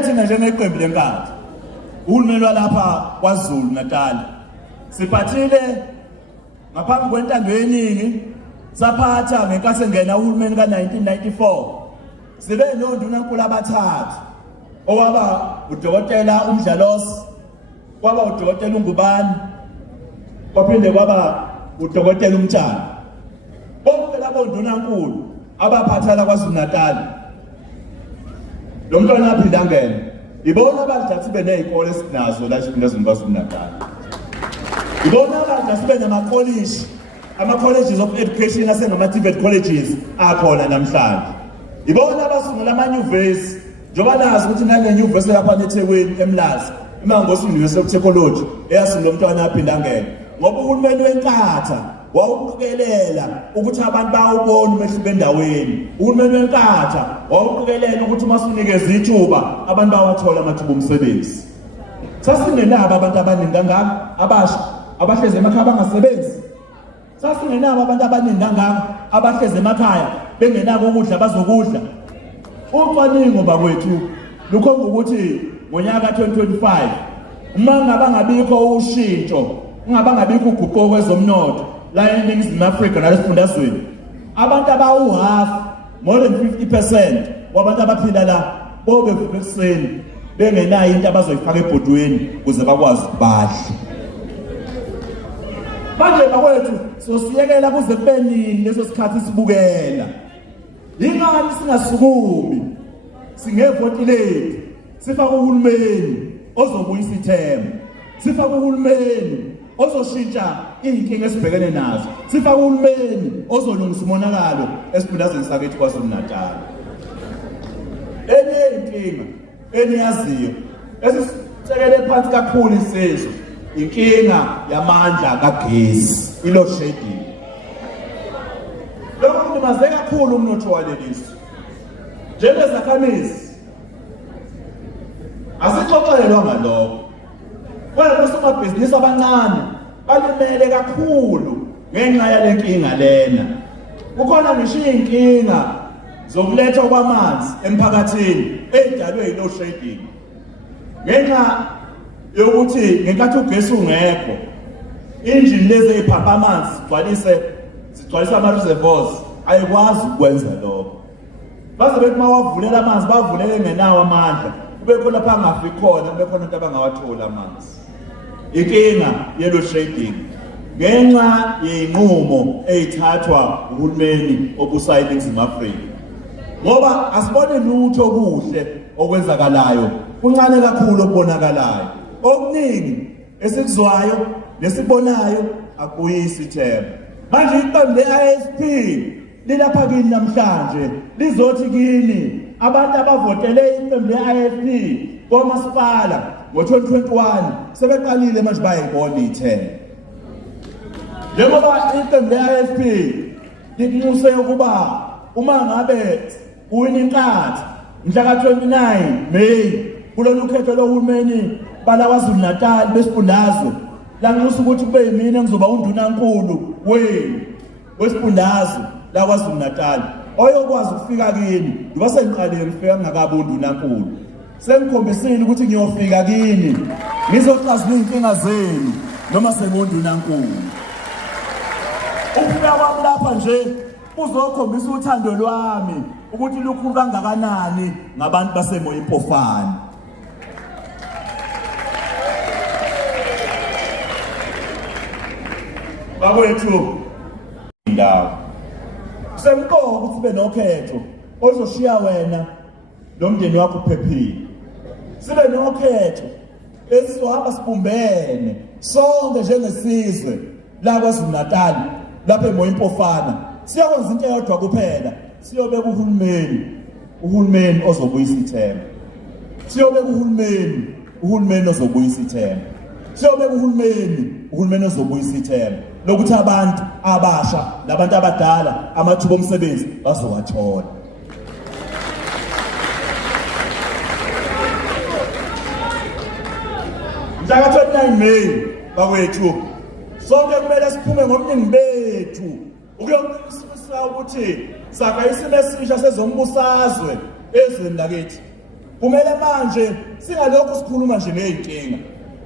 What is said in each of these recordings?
thina njengeqembu lenkatho uhulumeni walapha KwaZulu-Natal siphathile ngaphambi kwentando yeningi saphatha ngenkathi engena uhulumeni ka1994 sibe nondunankulu abathathu owaba udokotela uMdlalosi, kwaba udokotela uNgubane, kwaphinde kwaba udokotela uMtshana. Bonke labo ndunankulu abaphatha la KwaZulu-Natal lo mntwana aphinda ngene ibona abadla sibe nezikole esinazo la esifundazweni KwaZulu-Natal. Ibona abadla sibe nama-college, ama-colleges of education asengama-TVET colleges akhona namhlanje. Ibona abasungula amanyuvesi njengoba nazi ukuthi nane-nyuvesi lapha eThekwini eMlazi iMangosi University of Technology eyasungula umntwana aphinda ngene ngoba uhulumeni wenkatha wawuqikelela ukuthi abantu bawubona umehluko endaweni. Uhulumeni wenkatha wawuqikelela ukuthi masunikeza ithuba abantu bawathola amathuba omsebenzi. Sasingenabo abantu abaningi kangaka abasha abahlezi emakhaya bangasebenzi. Sasingenabo abantu abaningi kangaka abahlezi emakhaya bengenako ukudla bazokudla. Ucwaningo bakwethu lukhomba ukuthi ngonyaka 2025 uma ngabangabikho ushintsho, ungabangabikho uguquko kwezomnotho la eNingizimu Afrika nalesifundazweni, abantu abawu-half, more than 50% wabantu abaphila la bobevuka ekuseni bengenayo into abazoyifaka ebhodweni ukuze bakwazi ukubadla. Manje bakwethu sosiyekela kuze kube nini leso sikhathi sibukela. Yingani singasukumi singevoti lethu sifake uhulumeni ozobuyisa ithemba, sifake uhulumeni ozoshintsha inkinga esibhekene nazo, sifake uhulumeni ozolungisa umonakalo esifundazweni sakithi KwaZulu-Natal. Enye inkinga eniyaziyo esisisekele phansi kakhulu isizwe inkinga yamandla kagesi, i-load shedding. Lokho kulimaze kakhulu umnotho walelizwe. Njengezakhamizi asixoxelelwa ngalokho. Osomabhizinisi abancane balimele kakhulu ngenxa yale nkinga lena. Kukhona ngisho inkinga zokuletha kwamanzi emphakathini edalwe i-load shedding. Ngenxa yokuthi ngenkathi ugesi ungekho, injini lezi eziphapha amanzi zigcwalisa ama-reservoirs ayikwazi ukwenza lokho. Baze bethi mawavulela amanzi bavulele ngenawo amandla, kube khona lapha angafiki khona, kube khona into abangawatholi amanzi. Inkinga ye-load shedding ngenxa yey'nqumo ey'thathwa uhulumeni obusayo eNingizimu Afrika. Ngoba asibone lutho okuhle okwenzakalayo, kuncane kakhulu okubonakalayo. Okuningi esikuzwayo nesikubonayo akuyisi ithemba. Manje iqembu le-IFP lilapha kini namhlanje lizothi kini abantu abavotele iqembu le-IFP komasipala ngo-2021 sebeqalile manje bayayibona ithemba. Njengoba iqembu le-IFP likunxuse ukuba uma ngabe uwina inkatha mhla ka-29 May kulolu ukhetho lohulumeni bala KwaZulu-Natal besifundazwe, lanxusa ukuthi kube yimina ngizoba undunankulu wesifundazwe la KwaZulu-Natal oyokwazi ukufika kini. Ngoba sengiqalile ngifika ngakabi undunankulu, sengikhombisile ukuthi ngiyofika kini ngizoxazulula inkinga zenu noma sengundunankulu. Ukufika kwami lapha nje uzokhombisa uthando lwami ukuthi lukhulu kangakanani ngabantu baseMoyipofana. Bakwethu indawo semqoka ukuthi sibe nokhetho ozoshiya wena nomndeni wakho uphephile. Sibe nokhetho esizohamba sibumbene sonke njengesizwe la KwaZulu-Natal lapha eMoyipofana. Siyakwenza into eyodwa kuphela, siyobeka uhulumeni ozobuyisa ithemba. Siyobeka uhulumeni ozobuyisa ithemba. Siyobeka uhulumeni ozobuyisa ithemba lokuthi abantu abasha nabantu abadala amathuba omsebenzi bazowathola. Mhla ka-29 May bakwethu sonke kumele siphume ngobuningi bethu ukuyoqinisekisa ukuthi sakha isimo esisha sezombusazwe ezweni lakithi. kumele manje singalokho sikhuluma nje ngey'nkinga,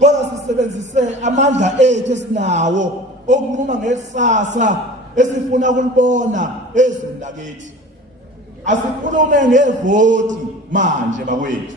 kodwa sisebenzise amandla ethu esinawo okunquma ngesasa esifuna ukulibona ezweni lakithi. Asikhulume ngevoti manje bakwethu,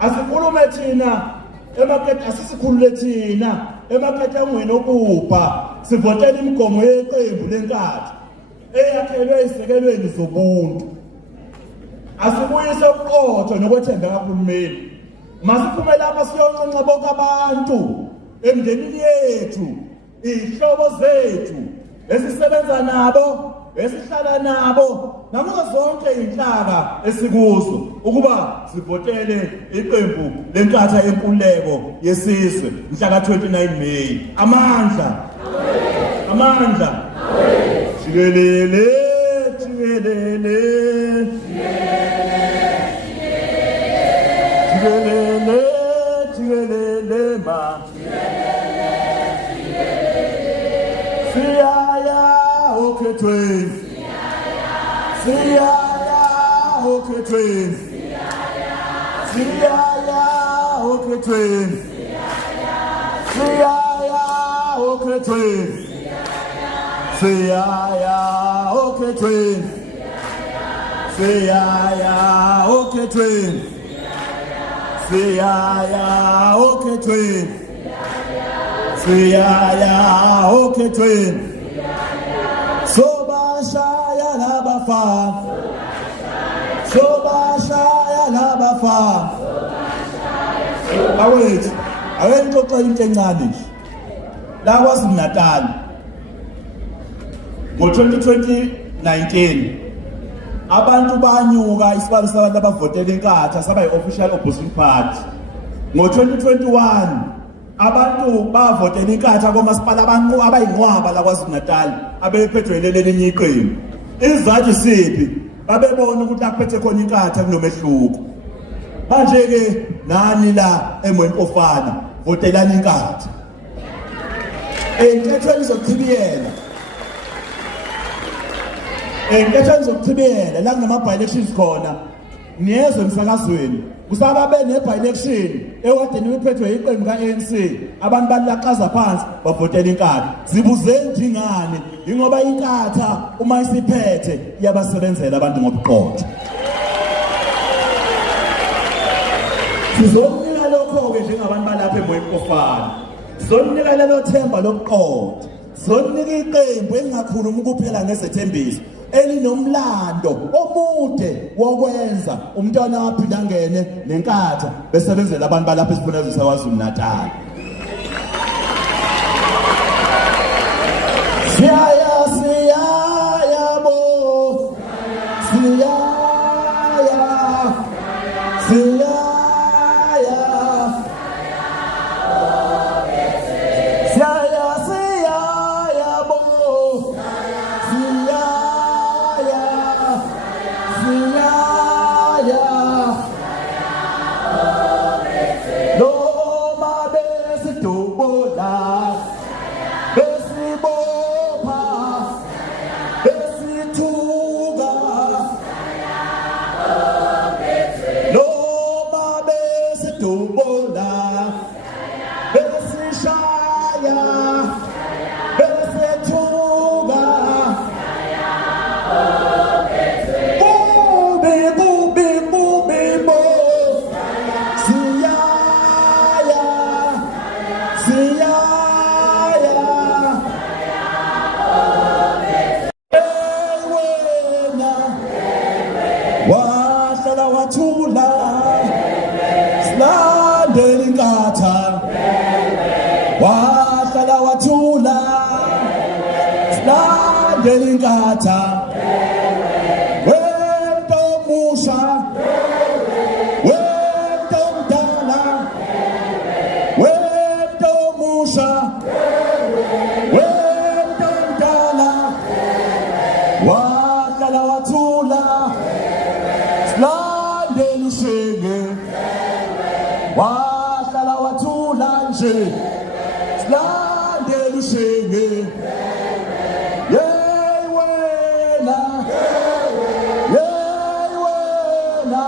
asikhulume thina emakethe, asisikhulule thina emakethe okupha sivotela imigomo yeqembu lenkatha eyakhelwe ezisekelweni zobuntu. Asibuyise uqotho nokwethembeka kuhulumeni. Masiphume lapha siyonqenqa bonke abantu emndenini yethu, iy'hlobo zethu esisebenza nabo, esihlala nabo, nakuzo zonke iy'nhlaka esikuzo ukuba sivotele iqembu lenkatha yenkululeko yesizwe mhla ka-29 Meyi. Amandla, amandla, jikelele, jikelele, jikelele, jikelele ma, siyaya okhethweni, siyaya okhethweni, siyaya okhethweni, siyaya okhethweni, siyaya okhethweni, siyaya okhethweni, siyaya okhethweni, siyaya okhethweni, sobashaya labafana, sobashaya labafana. Awethu, awengixoxa into encane nje. La KwaZulu-Natal ngo-2019 abantu banyuka isibalo sabantu abavotela inkatha saba yi-official opposition party. Ngo-2021 abantu bavotela inkatha komasipala abayinqwaba la KwaZulu-Natal abephethwe lelinye iqembu. Isizathu siphi? Babebona ukuthi laphethe khona inkatha kunomehluko. Manje-ke nani la eMwempofana votelani inkatha. Ey'nkethweni zokuchibiyela, ey'nkethweni zokuchibiyela la kunama-by-elections khona, niyezwe emsakazweni kusaba ne-by-election ewadeni iphethwe iqembu ka-ANC, abantu balilaqaza phansi bavotela inkatha. Zibuzeni njingani? Ingoba inkatha uma isiphethe iyabasebenzela abantu ngobuqotho. Sizokunika lokho-ke njengabantu balapha eMwempofana, sizokunika lelo themba lobuqotho, sizokunika iqembu elingakhulumi kuphela ngezethembiso, elinomlando omude wokwenza umntwana waphinde angene nenkatha besebenzela abantu balapha esifundazweni saKwaZulu-Natal. Siyaya, siyaya bo, siyaya, siyaya, siyaya, siyaya bo, siyaya, siyaya, noma besidubula, besibopha, besithuka, noma besidubula, besishaya, besethuka, kubi, kubi, kubi bo, siyaya, siyaya, wena wahlala wathula, silandela inkatha, wahlala wathula, silandela inkatha, wento omusha, wento omdala, wento omusha, wento omdala, wahlala wathula, silandela ishenge, wahlala wathula nje, silandela ishenge. Yey wena, yey wena,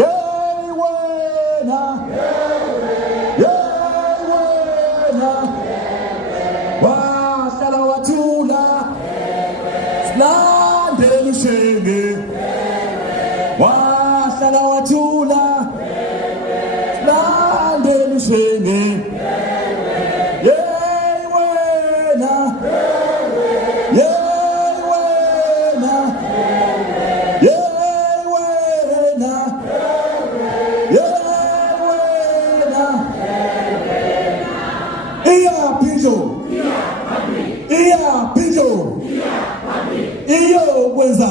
yey Siyacula landela ushenge Yey wena Yey wena Yey wena Yey wena Iya Pinjo Iya Pinjo Iyo kwenza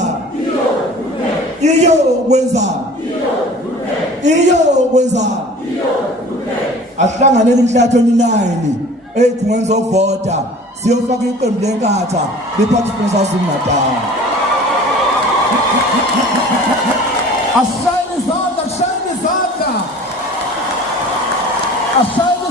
Iyo kwenza Iyo kwenza Ahlanganele mhla 29 ekhungweni zokuvota siyofaka iqembu lenkatha lephathi KwaZulu-Natal. Ashayini izandla, ashayini izandla. Ashayini